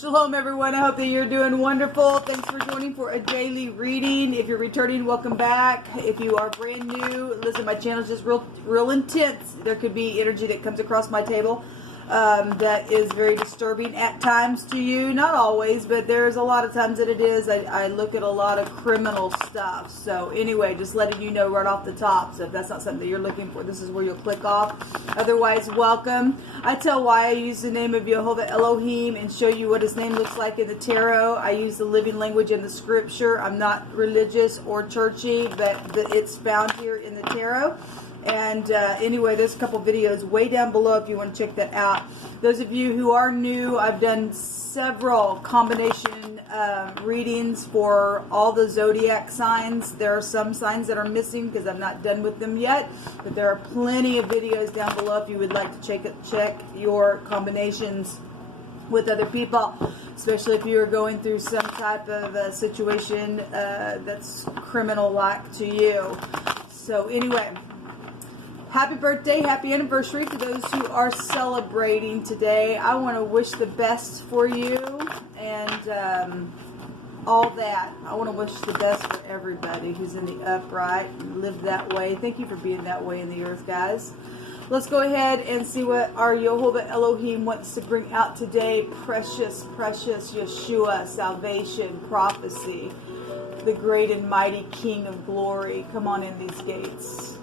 Shalom everyone, I hope that you're doing wonderful. Thanks for joining for a daily reading. If you're returning, welcome back. If you are brand new, listen, my channel is just real intense. There could be energy that comes across my table that is very disturbing at times to you. Not always, but there's a lot of times that it is. I look at a lot of criminal stuff. So anyway, just letting you know right off the top. So if that's not something that you're looking for, this is where you'll click off. Otherwise, welcome. I tell why I use the name of Jehovah Elohim and show you what his name looks like in the tarot. I use the living language in the scripture. I'm not religious or churchy, but it's found here in the tarot. And anyway, there's a couple videos way down below if you want to check that out. Those of you who are new, I've done several combination readings for all the zodiac signs. There are some signs that are missing because I'm not done with them yet, but there are plenty of videos down below if you would like to check your combinations with other people, especially if you are going through some type of situation that's criminal-like to you. So anyway, happy birthday, happy anniversary to those who are celebrating today. I want to wish the best for you and all that. I want to wish the best for everybody who's in the upright and live that way. Thank you for being that way in the earth, guys. Let's go ahead and see what our Jehovah Elohim wants to bring out today. Precious, precious Yeshua, salvation, prophecy, the great and mighty King of glory. Come on in these gates.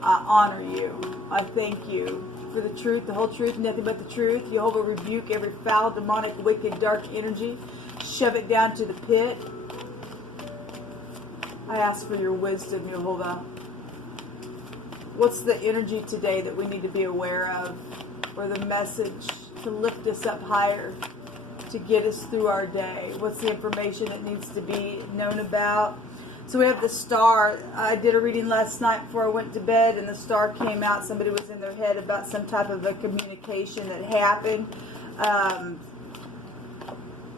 I honor you. I thank you for the truth, the whole truth, nothing but the truth. Jehovah, rebuke every foul, demonic, wicked, dark energy. Shove it down to the pit. I ask for your wisdom, Jehovah. What's the energy today that we need to be aware of? Or the message to lift us up higher, to get us through our day? What's the information that needs to be known about? So we have the star. I did a reading last night before I went to bed, and the star came out. Somebody was in their head about some type of a communication that happened.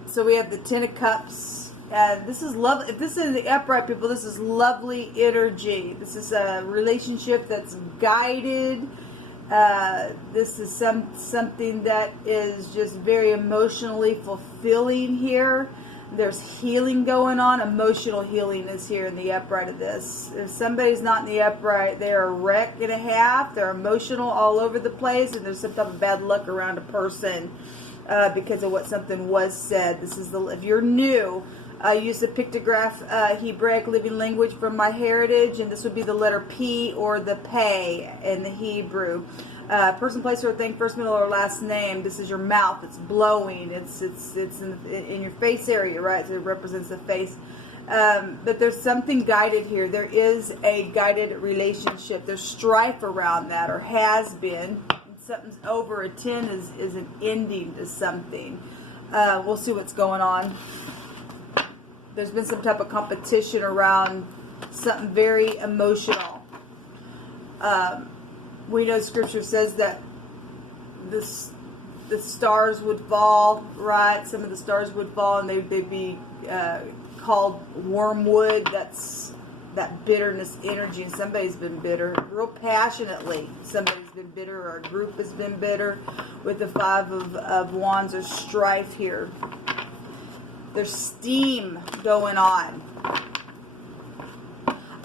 So we have the Ten of Cups. And this is love. If this is the upright people, this is lovely energy. This is a relationship that's guided. This is something that is just very emotionally fulfilling here. There's healing going on. Emotional healing is here in the upright of this. If somebody's not in the upright, they're a wreck and a half. They're emotional all over the place, and there's some type of bad luck around a person because of what something was said. This is if you're new, I use the pictograph Hebraic living language from my heritage, and this would be the letter P or the Pei in the Hebrew. Person, place, or thing, first, middle, or last name. This is your mouth. It's blowing. It's in your face area, right? So it represents the face. But there's something guided here. There is a guided relationship. There's strife around that, or has been. Something's over. A 10 is an ending to something. We'll see what's going on. There's been some type of competition around something very emotional. We know Scripture says that the stars would fall, right? Some of the stars would fall, and they'd be called wormwood. That's that bitterness energy. And somebody's been bitter, real passionately. Somebody's been bitter, or a group has been bitter. With the Five of Wands, there's strife here. There's steam going on.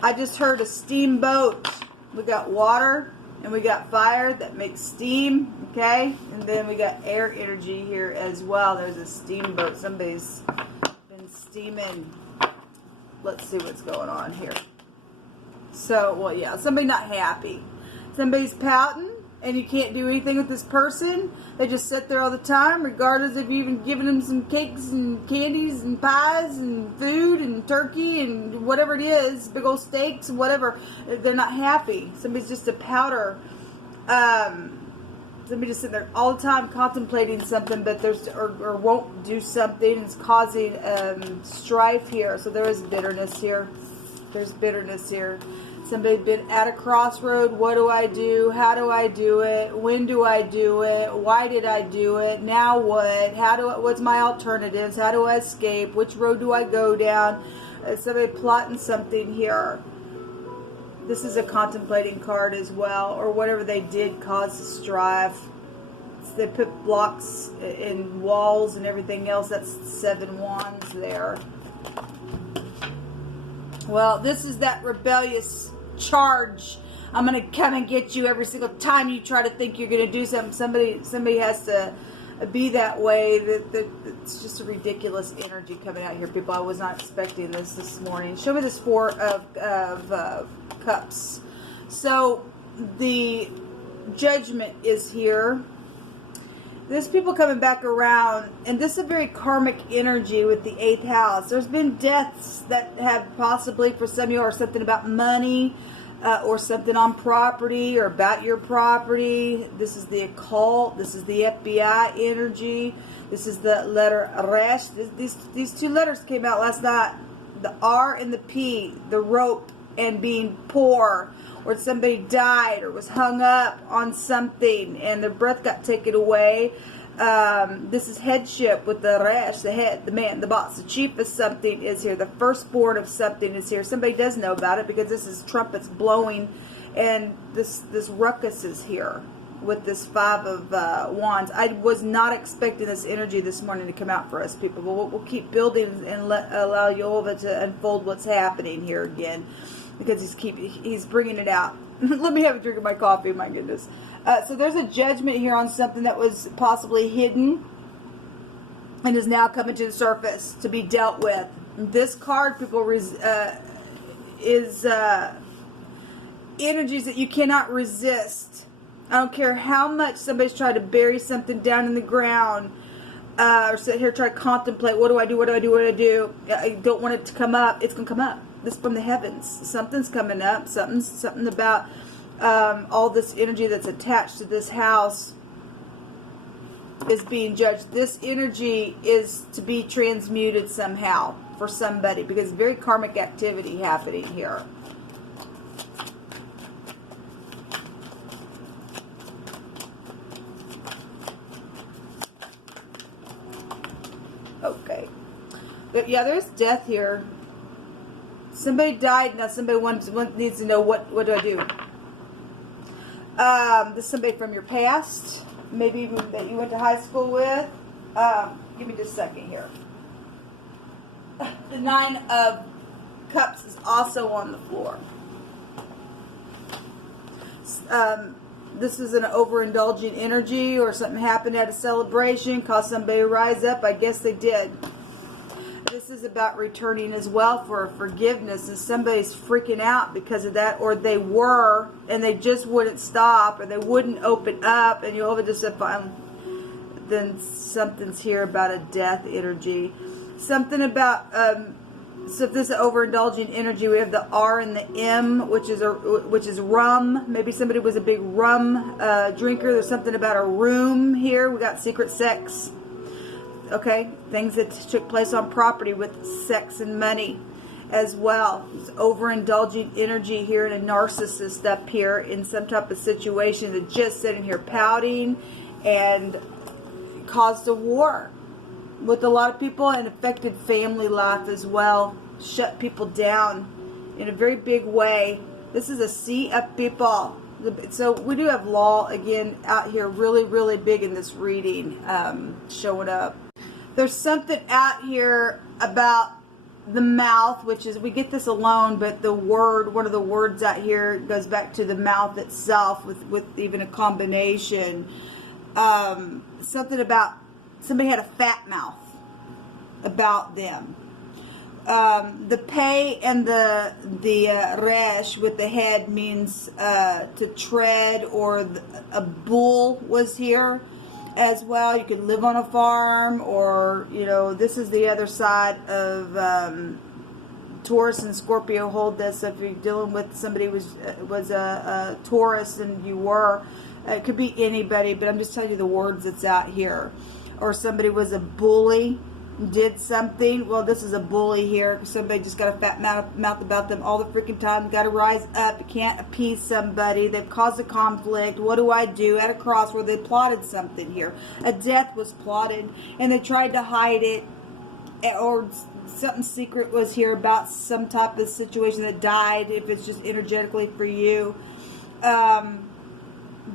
I just heard a steamboat. We got water. And we got fire that makes steam, okay? And then we got air energy here as well. There's a steamboat. Somebody's been steaming. Let's see what's going on here. So, well, yeah, somebody not happy. Somebody's pouting, and you can't do anything with this person. They just sit there all the time, regardless of you even giving them some cakes and candies and pies and food and turkey and whatever it is, big old steaks, whatever. They're not happy. Somebody's just a powder. Somebody just sitting there all the time contemplating something, but or won't do something. It's causing strife here. So there is bitterness here. There's bitterness here. Somebody's been at a crossroad. What do I do? How do I do it? When do I do it? Why did I do it? Now what? What's my alternatives? How do I escape? Which road do I go down? Somebody plotting something here. This is a contemplating card as well, or whatever they did caused strife. they put blocks in walls and everything else. That's 7 wands there. Well, this is that rebellious charge. I'm going to come and get you every single time you try to think you're going to do something. Somebody has to be that way. It's just a ridiculous energy coming out here, people. I was not expecting this morning. Show me this 4 of Cups. So the Judgment is here. There's people coming back around, and this is a very karmic energy with the 8th house. There's been deaths that have possibly, for some of you, or something about money, or something on property, or about your property. This is the occult. This is the FBI energy. This is the letter Resh. These 2 letters came out last night. The R and the P, the rope and being poor, or somebody died or was hung up on something and their breath got taken away. This is headship with the Resh, the head, the man, the boss, the chief of something is here. The firstborn of something is here. Somebody does know about it because this is trumpets blowing, and this ruckus is here with this 5 of Wands. I was not expecting this energy this morning to come out for us, people, but we'll keep building and allow Jehovah to unfold what's happening here again, because he's bringing it out. Let me have a drink of my coffee, my goodness. So there's a judgment here on something that was possibly hidden and is now coming to the surface to be dealt with. This card, people, is energies that you cannot resist. I don't care how much somebody's trying to bury something down in the ground, or sit here try to contemplate, what do I do, what do I do, what do I do? I don't want it to come up. It's going to come up. This is from the heavens. Something's coming up. Something about all this energy that's attached to this house is being judged. This energy is to be transmuted somehow for somebody, because very karmic activity happening here. Okay. But yeah, there's death here. Somebody died. Now somebody needs to know, what do I do? This is somebody from your past, maybe even that you went to high school with. Give me just a second here. The 9 of Cups is also on the floor. This is an overindulging energy, or something happened at a celebration, caused somebody to rise up. I guess they did. This is about returning as well for forgiveness, and somebody's freaking out because of that, or they were, and they just wouldn't stop, or they wouldn't open up, and you'll just said, then something's here about a death energy. Something about, so if this is overindulging energy, we have the R and the M, which is rum. Maybe somebody was a big rum drinker. There's something about a room here. We got secret sex. Okay, things that took place on property with sex and money as well. It's overindulging energy here, and a narcissist up here in some type of situation that just sitting here pouting and caused a war with a lot of people, and affected family life as well. Shut people down in a very big way. This is a sea of people. So we do have law again out here, really, really big in this reading, showing up. There's something out here about the mouth, which is, we get this alone, but the word, one of the words out here goes back to the mouth itself, with even a combination. Something about somebody had a fat mouth about them. The pay and the resh with the head means to tread, or a bull was here as well. You could live on a farm, or, you know, this is the other side of Taurus and Scorpio hold this. So if you're dealing with somebody was a Taurus, and you were, it could be anybody, but I'm just telling you the words that's out here. Or somebody was a bully, did something. Well, this is a bully here. Somebody just got a fat mouth about them all the freaking time. Got to rise up. You can't appease somebody. They've caused a conflict. What do I do? At a cross where they plotted something here. A death was plotted, and they tried to hide it, or something secret was here about some type of situation that died, if it's just energetically for you.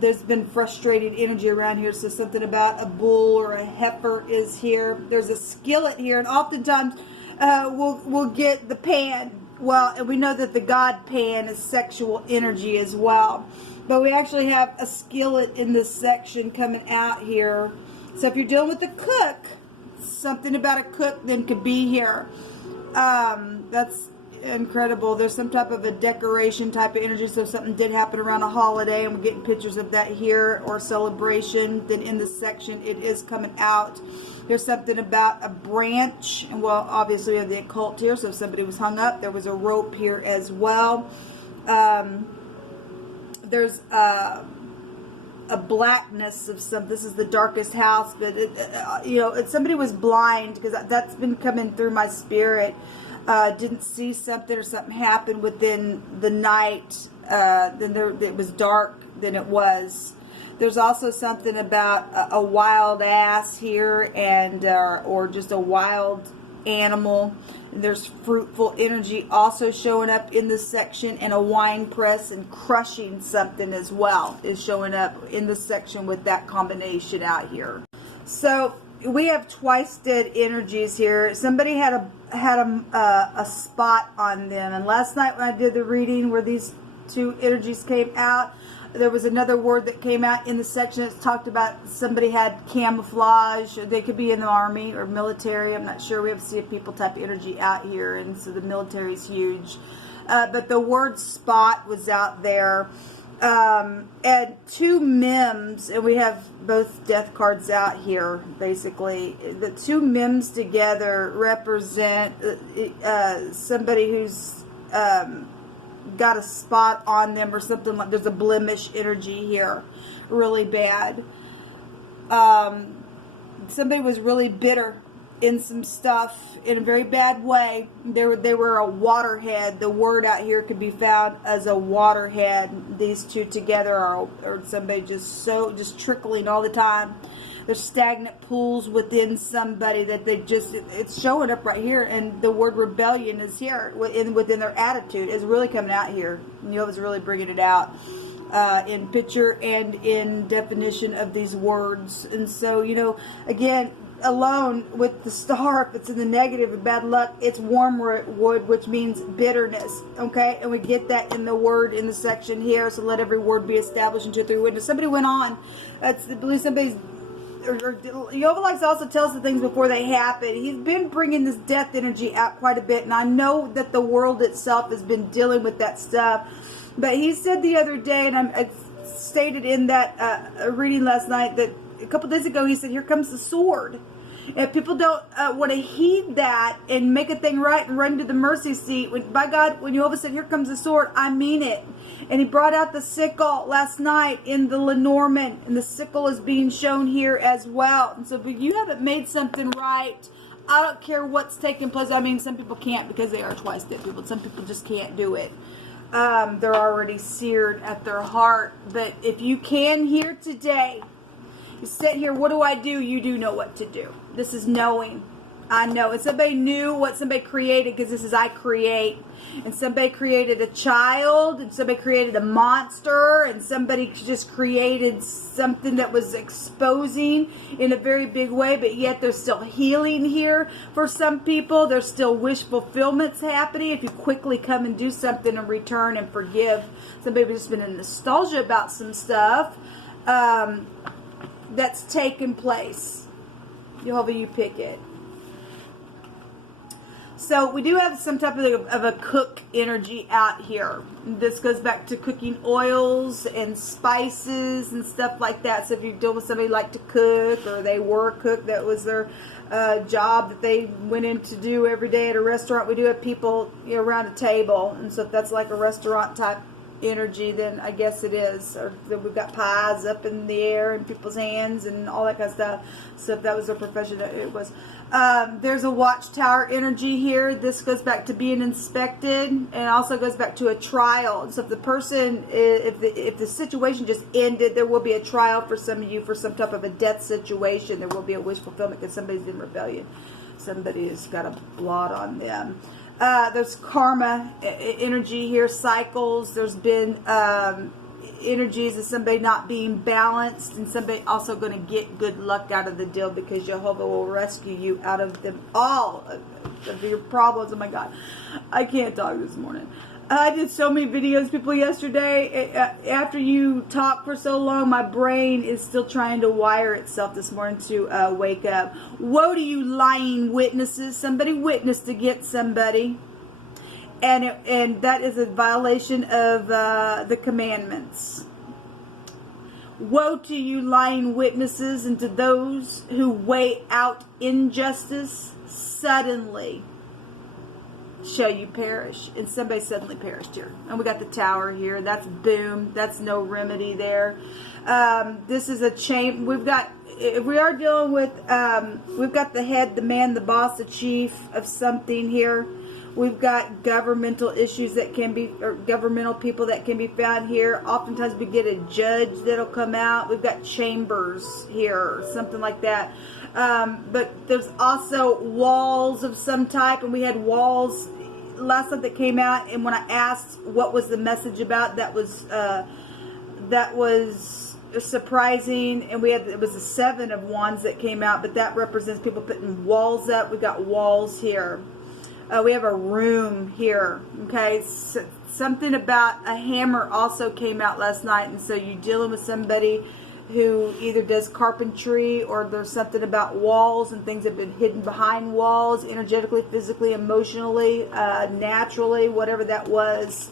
there's been frustrated energy around here. So something about a bull or a heifer is here. There's a skillet here, and oftentimes we'll get the pan. Well, and we know that the god Pan is sexual energy as well. But we actually have a skillet in this section coming out here. So if you're dealing with a cook, something about a cook then could be here. That's incredible. There's some type of a decoration type of energy. So if something did happen around a holiday, and we're getting pictures of that here, or celebration, then in this section it is coming out. There's something about a branch, and well, obviously we have the occult here. So if somebody was hung up, there was a rope here as well. There's a blackness of some. This is the darkest house, but you know, if somebody was blind, because that's been coming through my spirit. Didn't see something, or something happened within the night. Then it was dark. Then it was. There's also something about a wild ass here, and or just a wild animal. And there's fruitful energy also showing up in this section, and a wine press and crushing something as well is showing up in this section with that combination out here. So we have twice dead energies here. Somebody had a spot on them, and last night when I did the reading where these two energies came out, there was another word that came out in the section that talked about somebody had camouflage. They could be in the army or military. I'm not sure. We have to see a people type energy out here, and so the military is huge. But the word spot was out there. And two mems, and we have both death cards out here, basically. The two mems together represent somebody who's got a spot on them, or something like there's a blemish energy here, really bad. Somebody was really bitter in some stuff in a very bad way. They were a waterhead. The word out here could be found as a waterhead. These two together are somebody just trickling all the time. There's stagnant pools within somebody that it's showing up right here, and the word rebellion is here within their attitude is really coming out here. Jehovah's really bringing it out in picture and in definition of these words. And so, you know, again, alone with the star, if it's in the negative of bad luck, it's wormwood, which means bitterness. Okay, and we get that in the word in the section here. So let every word be established into through witness. Somebody went on. I believe somebody's. Jehovah likes to also tell us the things before they happen. He's been bringing this death energy out quite a bit, and I know that the world itself has been dealing with that stuff. But he said the other day, and I stated in that reading last night, that a couple days ago he said, "Here comes the sword." And if people don't want to heed that and make a thing right and run to the mercy seat, by God, when Jehovah said, "Here comes the sword," I mean it. And he brought out the sickle last night in the Lenormand, and the sickle is being shown here as well. And so if you haven't made something right, I don't care what's taking place. I mean, some people can't because they are twice dead people. Some people just can't do it. They're already seared at their heart. But if you can hear today, you sit here, what do? You do know what to do. This is knowing. I know. And somebody knew what somebody created, because this is I create. And somebody created a child, and somebody created a monster, and somebody just created something that was exposing in a very big way, but yet there's still healing here for some people. There's still wish fulfillments happening if you quickly come and do something and return and forgive. Somebody has just been in nostalgia about some stuff that's taken place. Jehovah, you pick it. So we do have some type of a cook energy out here. This goes back to cooking oils and spices and stuff like that. So if you deal with somebody who liked to cook, or they were a cook, that was their job that they went in to do every day at a restaurant. We do have people, you know, around a table. And so if that's like a restaurant type energy, then I guess it is. Or we've got pies up in the air in people's hands and all that kind of stuff. So if that was their profession, it was. There's a watchtower energy here. This goes back to being inspected, and also goes back to a trial. So if the person, if the situation just ended, there will be a trial for some of you for some type of a death situation. There will be a wish fulfillment because somebody's in rebellion. Somebody has got a blot on them. There's karma energy here, cycles. There's been energies of somebody not being balanced, and somebody also going to get good luck out of the deal, because Jehovah will rescue you out of them all of your problems. Oh my God, I can't talk this morning. I did so many videos, people, yesterday. After you talk for so long, my brain is still trying to wire itself this morning to wake up. Woe to you lying witnesses. Somebody witnessed against somebody. And that is a violation of the commandments. Woe to you lying witnesses, and to those who weigh out injustice. Suddenly shall you perish. And somebody suddenly perished here. And we got the tower here. That's boom. That's no remedy there. This is a chain. We've got, if we are dealing with, we've got the head, the man, the boss, the chief of something here. We've got governmental issues that can be, or governmental people that can be found here. Oftentimes we get a judge that'll come out. We've got chambers here, something like that. But there's also walls of some type, and we had walls last time that came out. And when I asked what was the message about, that was surprising. And we had, it was a 7 of Wands that came out, but that represents people putting walls up. We got walls here. We have a room here. Okay, so something about a hammer also came out last night, and so you're dealing with somebody who either does carpentry, or there's something about walls and things that have been hidden behind walls, energetically, physically, emotionally, naturally, whatever that was.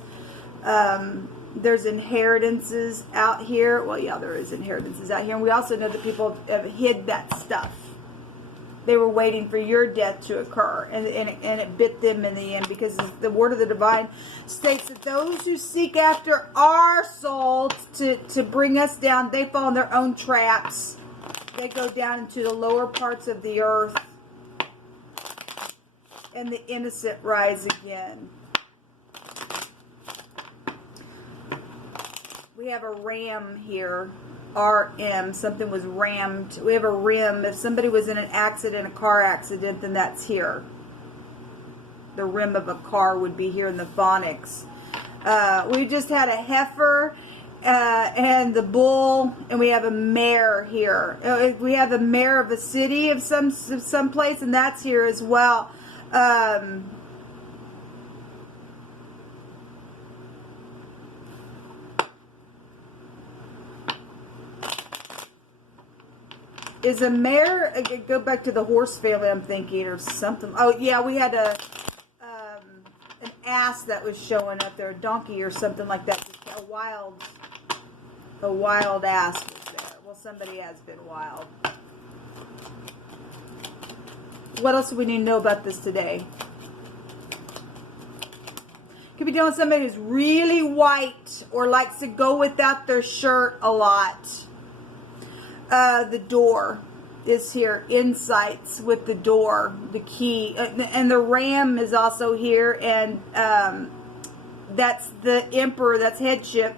There's inheritances out here. Well, yeah, there is inheritances out here. And we also know that people have hid that stuff. They were waiting for your death to occur, and it bit them in the end, because the word of the divine states that those who seek after our soul to bring us down, they fall in their own traps. They go down into the lower parts of the earth, and the innocent rise again. We have a ram here. RM, something was rammed. We have a rim. If somebody was in an accident, a car accident, then that's here. The rim of a car would be here in the phonics. We just had a heifer and the bull, and we have a mare here. We have a mare of a city of some place, and that's here as well. Is a mare, go back to the horse family, I'm thinking, or something. Oh, yeah, we had an ass that was showing up there, a donkey or something like that. Just a wild ass was there. Well, somebody has been wild. What else do we need to know about this today? Could be dealing with somebody who's really white, or likes to go without their shirt a lot. The door is here. Insights with the door, the key, and the ram is also here, and that's the emperor. That's headship.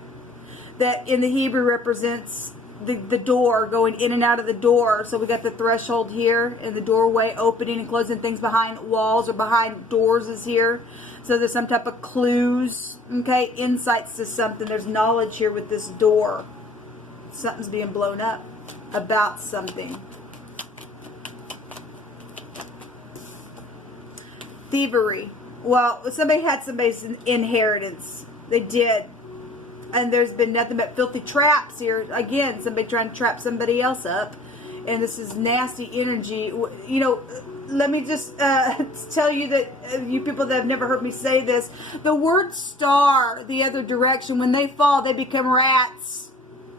That in the Hebrew represents the door, going in and out of the door. So we got the threshold here, and the doorway opening and closing. Things behind walls or behind doors is here. So there's some type of clues. Okay, insights to something. There's knowledge here with this door. Something's being blown up about something. Thievery. Well, somebody had somebody's inheritance. They did. And there's been nothing but filthy traps here. Again, somebody trying to trap somebody else up. And this is nasty energy. You know, let me just tell you that, you people that have never heard me say this, the word star, the other direction, when they fall, they become rats.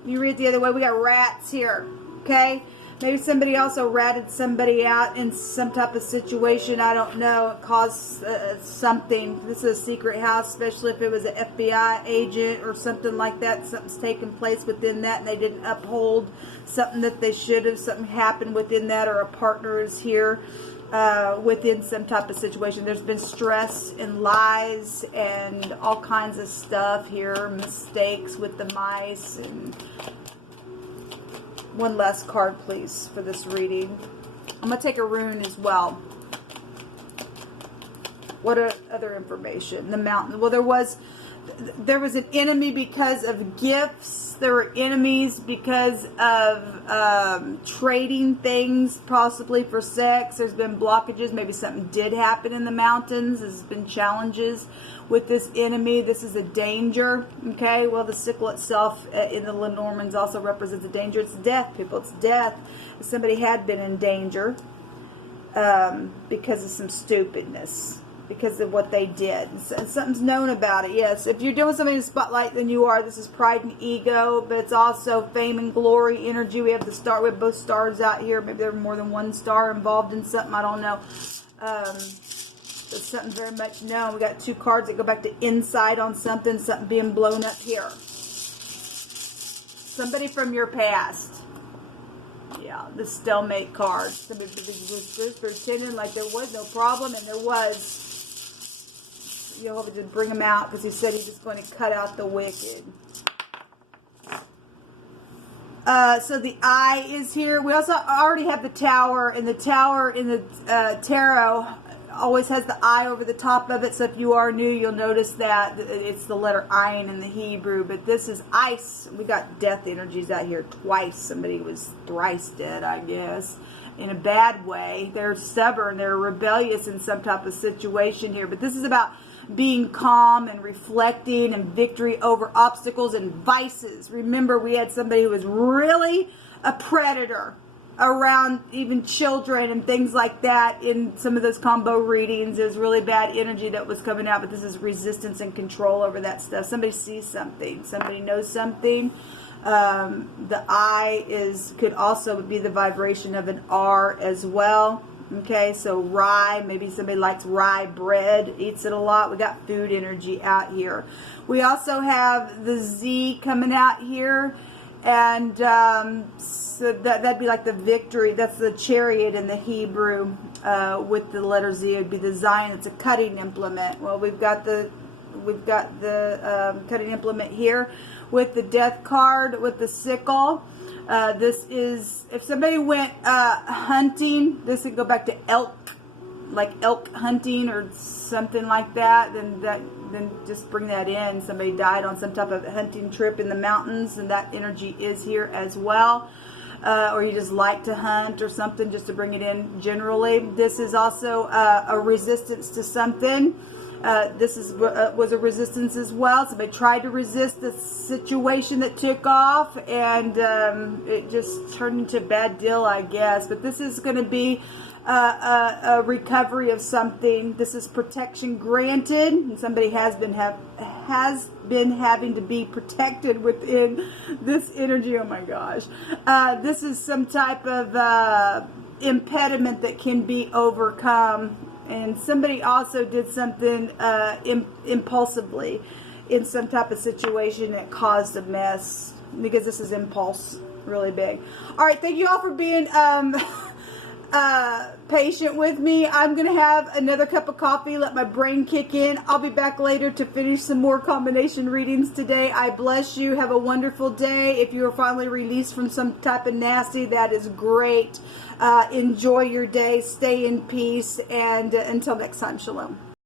You read the other way, we got rats here. Okay? Maybe somebody also ratted somebody out in some type of situation. I don't know. It caused something. This is a secret house, especially if it was an FBI agent or something like that. Something's taken place within that, and they didn't uphold something that they should have. Something happened within that, or a partner is here within some type of situation. There's been stress and lies and all kinds of stuff here. Mistakes with the mice. And one last card, please, for this reading. I'm going to take a rune as well. What other information? The mountain. Well, there was there was an enemy because of gifts. There were enemies because of trading things, possibly for sex. There's been blockages. Maybe something did happen in the mountains. There's been challenges with this enemy. This is a danger. Okay, well, the sickle itself in the Lenormands also represents a danger. It's death, people. It's death. Somebody had been in danger because of some stupidness, because of what they did. And something's known about it. Yes, if you're doing something in the spotlight, then you are. This is pride and ego, but it's also fame and glory energy. We have the star. We have both stars out here. Maybe there were more than one star involved in something. I don't know. It's something very much known. We got two cards that go back to insight on something being blown up here. Somebody from your past. Yeah, the stalemate card. Somebody was pretending like there was no problem, and there was. Jehovah did bring him out because he said he was going to cut out the wicked. So the eye is here. We also already have the tower, and the tower in the tarot always has the eye over the top of it. So if you are new, you'll notice that it's the letter ayin in the Hebrew. But this is ice. We got death energies out here twice. Somebody was thrice dead, I guess, in a bad way. They're stubborn. They're rebellious in some type of situation here. But this is about being calm and reflecting and victory over obstacles and vices. Remember, we had somebody who was really a predator around even children and things like that in some of those combo readings. There's really bad energy that was coming out, but this is resistance and control over that stuff. Somebody sees something. Somebody knows something. The I could also be the vibration of an R as well. Okay, so rye, maybe somebody likes rye bread, eats it a lot. We got food energy out here. We also have the Z coming out here, and so that'd be like the victory. That's the chariot in the Hebrew with the letter Z. It would be the Zion. It's a cutting implement. Well, we've got the cutting implement here with the death card with the sickle. This is, if somebody went hunting, this would go back to elk, like elk hunting or something like that. Then just bring that in. Somebody died on some type of hunting trip in the mountains, and that energy is here as well. Or you just like to hunt or something, just to bring it in generally. This is also a resistance to something. This was a resistance as well. Somebody tried to resist the situation that took off, and it just turned into a bad deal, I guess. But this is going to be a recovery of something. This is protection granted, and somebody has been having to be protected within this energy. Oh my gosh, this is some type of impediment that can be overcome. And somebody also did something impulsively in some type of situation that caused a mess, because this is impulse really big. All right, thank you all for being patient with me. I'm going to have another cup of coffee, let my brain kick in. I'll be back later to finish some more combination readings today. I bless you. Have a wonderful day. If you are finally released from some type of nasty, that is great. Enjoy your day. Stay in peace. And until next time, shalom.